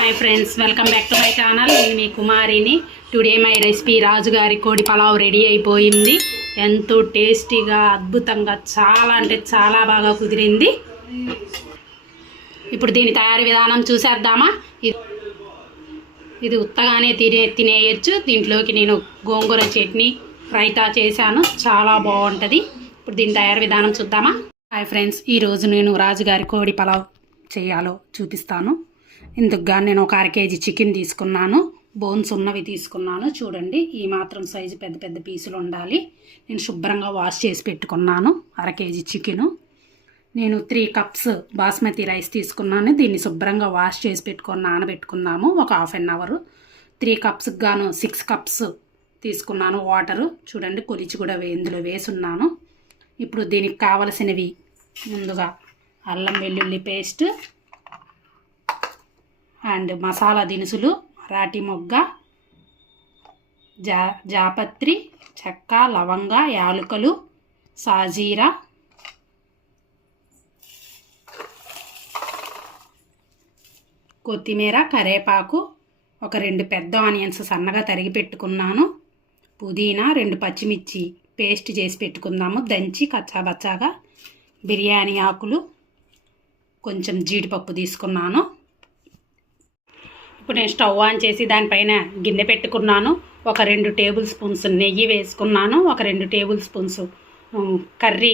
Hi friends, welcome back to my channel. నేను మీ కుమారిని. Today my recipe రాజుగారి కోడి pulao ready అయిపోయింది. ఎంతో టేస్టీగా, అద్భుతంగా, చాలా అంటే చాలా బాగా కుదిరింది. ఇప్పుడు దీని తయారీ విధానం చూసేద్దామా. ఇది ఉత్తగానే తినేయచ్చు. దీంట్లోకి నేను గోంగూర చట్నీ, రైతా చేశాను. చాలా బాగుంటుంది. ఇప్పుడు దీని తయారీ విధానం చూద్దామా. హాయ్ ఫ్రెండ్స్, ఈరోజు నేను రాజుగారి కోడి పలావ్ చేయాలో చూపిస్తాను. ఇందుకుగా నేను ఒక 1/2 కేజీ చికెన్ తీసుకున్నాను. బోన్స్ ఉన్నవి తీసుకున్నాను. చూడండి, ఈ మాత్రం సైజు పెద్ద పెద్ద పీసులు ఉండాలి. నేను శుభ్రంగా వాష్ చేసి పెట్టుకున్నాను 1/2 కేజీ చికెను. నేను 3 కప్స్ బాస్మతి రైస్ తీసుకున్నాను. దీన్ని శుభ్రంగా వాష్ చేసి పెట్టుకొని నానబెట్టుకున్నాము ఒక 1/2 అవర్. 3 కప్స్కి గాను 6 కప్స్ తీసుకున్నాను వాటరు. చూడండి, కొలిచి కూడా ఇందులో వేసున్నాను. ఇప్పుడు దీనికి కావలసినవి ముందుగా అల్లం వెల్లుల్లి పేస్ట్ అండ్ మసాలా దినుసులు, మరాఠీ మొగ్గ, జాపత్రి, చెక్క, లవంగ, యాలకులు, సాజీరా, కొత్తిమీర, కరివేపాకు, ఒక 2 పెద్ద ఆనియన్స్ సన్నగా తరిగి పెట్టుకున్నాను, పుదీనా, 2 పచ్చిమిర్చి పేస్ట్ చేసి పెట్టుకుందాము దంచి కచ్చాబచ్చాగా, బిర్యానీ ఆకులు, కొంచెం జీడిపప్పు తీసుకున్నాను. ఇప్పుడు నేను స్టవ్ ఆన్ చేసి దానిపైన గిన్నె పెట్టుకున్నాను. ఒక 2 టేబుల్ స్పూన్స్ నెయ్యి వేసుకున్నాను. ఒక 2 టేబుల్ స్పూన్స్ కర్రీ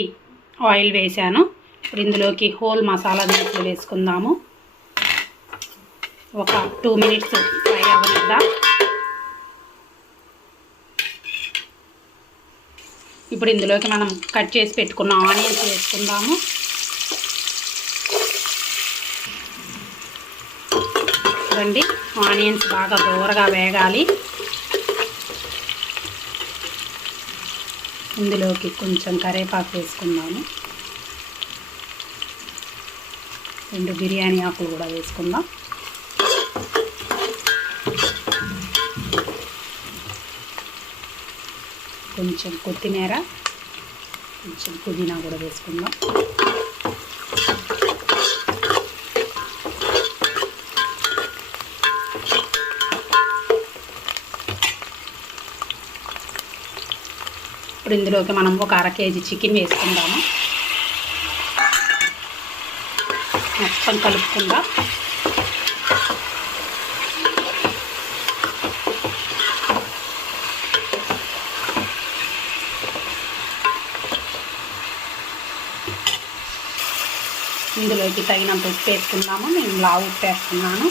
ఆయిల్ వేసాను. ఇప్పుడు ఇందులోకి హోల్ మసాలా దినుసులు వేసుకుందాము. ఒక 2 మినిట్స్ ఫ్రై అవ్వనిద్దాం. ఇప్పుడు ఇందులోకి మనం కట్ చేసి పెట్టుకున్న ఆనియన్స్ వేసుకుందాము. చూడండి, ఆనియన్స్ బాగా దూరగా వేగాలి. ఇందులోకి కొంచెం కరివేపాకు వేసుకుందాము. 2 బిర్యానీ ఆకులు కూడా వేసుకుందాం. కొంచెం కొత్తిమీర, కొంచెం పుదీనా కూడా వేసుకుందాం. ఇప్పుడు ఇందులోకి మనం ఒక 1/2 కేజీ చికెన్ వేసుకుందాము. మొత్తం కలుపుకుందాం. ఇందులోకి తగినంత ఉప్పు వేసుకుందాము. నేను లావు ఉప్పు వేసుకున్నాను.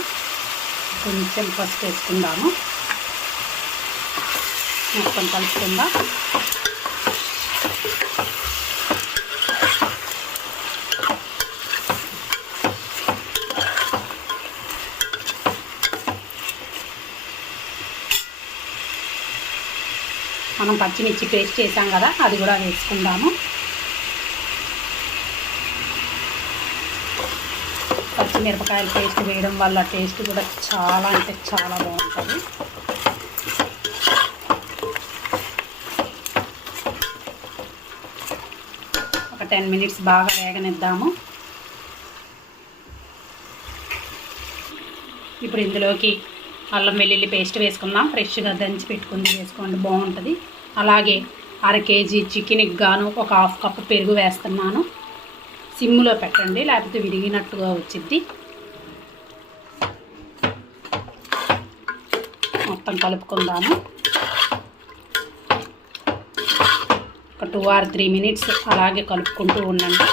కొంచెం పసుపు వేసుకుందాము. మొత్తం కలుపుకుందాం. మనం పచ్చిమిర్చి పేస్ట్ చేసాం కదా, అది కూడా వేసుకుందాము. పచ్చిమిరపకాయల పేస్ట్ వేయడం వల్ల టేస్ట్ కూడా చాలా అంటే చాలా బాగుంటుంది. ఒక 10 మినిట్స్ బాగా వేగనిద్దాము. ఇప్పుడు ఇందులోకి అల్లం వెల్లుల్లి పేస్ట్ వేసుకుందాం. ఫ్రెష్గా దంచి పెట్టుకుంది వేసుకోండి, బాగుంటుంది. అలాగే 1/2 కేజీ చికెన్కి గాను ఒక 1/2 కప్పు పెరుగు వేస్తున్నాను. సిమ్లో పెట్టండి, లేకపోతే విరిగినట్టుగా వచ్చింది. మొత్తం కలుపుకుందాము. ఒక 2 or 3 మినిట్స్ అలాగే కలుపుకుంటూ ఉండండి.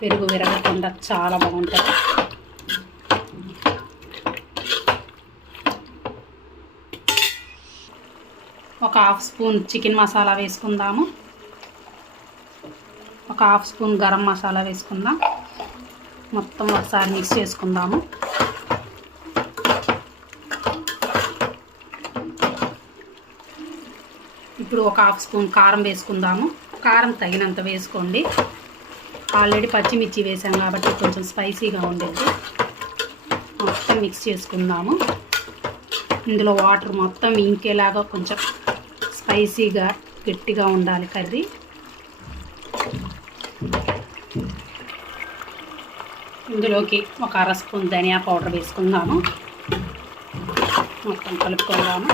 పెరుగు విరగకుండా చాలా బాగుంటుంది. ఒక 1/2 స్పూన్ చికెన్ మసాలా వేసుకుందాము. ఒక 1/2 స్పూన్ గరం మసాలా వేసుకుందాం. మొత్తం ఒకసారి మిక్స్ చేసుకుందాము. ఇప్పుడు ఒక 1/2 స్పూన్ కారం వేసుకుందాము. కారం తగినంత వేసుకోండి. ఆల్రెడీ పచ్చిమిర్చి వేసాం కాబట్టి కొంచెం స్పైసీగా ఉండేది. మొత్తం మిక్స్ చేసుకుందాము. ఇందులో వాటర్ మొత్తం ఇంకేలాగా కొంచెం స్పైసీగా గట్టిగా ఉండాలి కర్రీ. ఇందులోకి ఒక 1/2 స్పూన్ ధనియా పౌడర్ వేసుకుందాము. మొత్తం కలుపుకుందాము.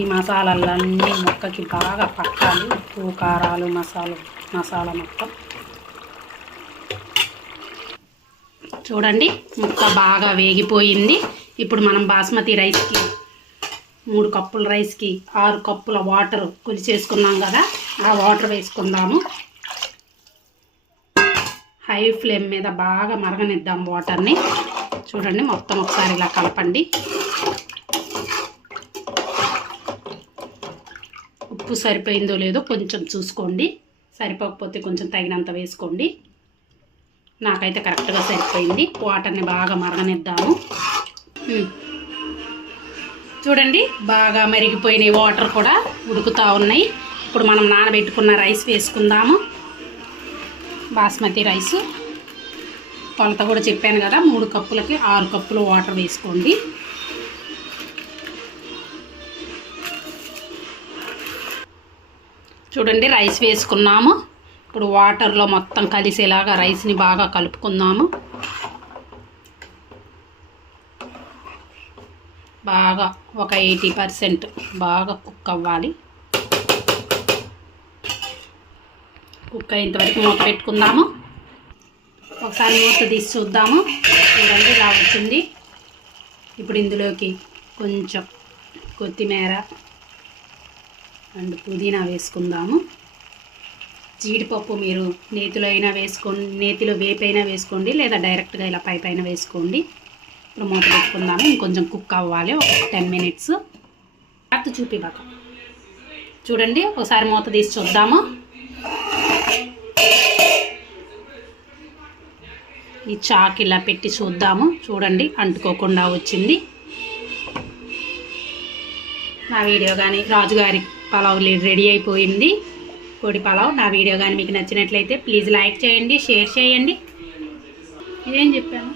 ఈ మసాలాలన్నీ ముక్కకి బాగా పట్టాలి. ఉప్పు కారాలు మసాలా మొత్తం. చూడండి ముక్క బాగా వేగిపోయింది. ఇప్పుడు మనం బాస్మతి రైస్కి 3 కప్పుల రైస్కి 6 కప్పుల వాటర్ కొలిచేసుకున్నాం కదా, ఆ వాటర్ వేసుకుందాము. హై ఫ్లేమ్ మీద బాగా మరగనిద్దాం వాటర్ని. చూడండి మొత్తం ఒకసారి ఇలా కలపండి. ఉప్పు సరిపోయిందో లేదో కొంచెం చూసుకోండి. సరిపోకపోతే కొంచెం తగినంత వేసుకోండి. నాకైతే కరెక్ట్గా సరిపోయింది. వాటర్ని బాగా మరగనిద్దాము. చూడండి బాగా మరిగిపోయినాయి, వాటర్ కూడా ఉడుకుతూ ఉన్నాయి. ఇప్పుడు మనం నానబెట్టుకున్న రైస్ వేసుకుందాము. బాస్మతి రైసు కొలత కూడా చెప్పాను కదా, 3 కప్పులకి 6 కప్పులు వాటర్ వేసుకోండి. చూడండి రైస్ వేసుకున్నాము. ఇప్పుడు వాటర్లో మొత్తం కలిసేలాగా రైస్ని బాగా కలుపుకుందాము. బాగా ఒక 80% బాగా కుక్ అవ్వాలి. కుక్ అయ్యేంతవరకు మూత పెట్టుకుందాము. ఒకసారి మూత తీసి చూద్దాము. చూడండి ఇలా వచ్చింది. ఇప్పుడు ఇందులోకి కొంచెం కొత్తిమీర అండ్ పుదీనా వేసుకుందాము. జీడిపప్పు మీరు నేతిలో అయినా వేసుకోండి, నేతిలో వేపైనా వేసుకోండి, లేదా డైరెక్ట్గా ఇలా పైన వేసుకోండి. ఇప్పుడు మూత పెట్టుకుందాము. ఇంకొంచెం కుక్ అవ్వాలి, ఒక 10 మినిట్స్. అర్థ చూపిబాక. చూడండి ఒకసారి మూత తీసి చూద్దాము. ఈ చాక్ ఇలా పెట్టి చూద్దాము. చూడండి అంటుకోకుండా వచ్చింది. నా వీడియో కానీ రాజుగారి పలావ్ రెడీ అయిపోయింది. కోడి పలావ్. నా వీడియో కానీ మీకు నచ్చినట్లయితే ప్లీజ్ లైక్ చేయండి, షేర్ చేయండి. ఇదేం చెప్పాను.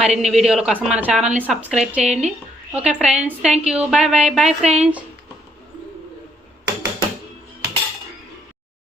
మరిన్ని వీడియోల కోసం మన ఛానల్ని సబ్స్క్రైబ్ చేయండి. Okay friends, thank you. Bye bye. Bye friends.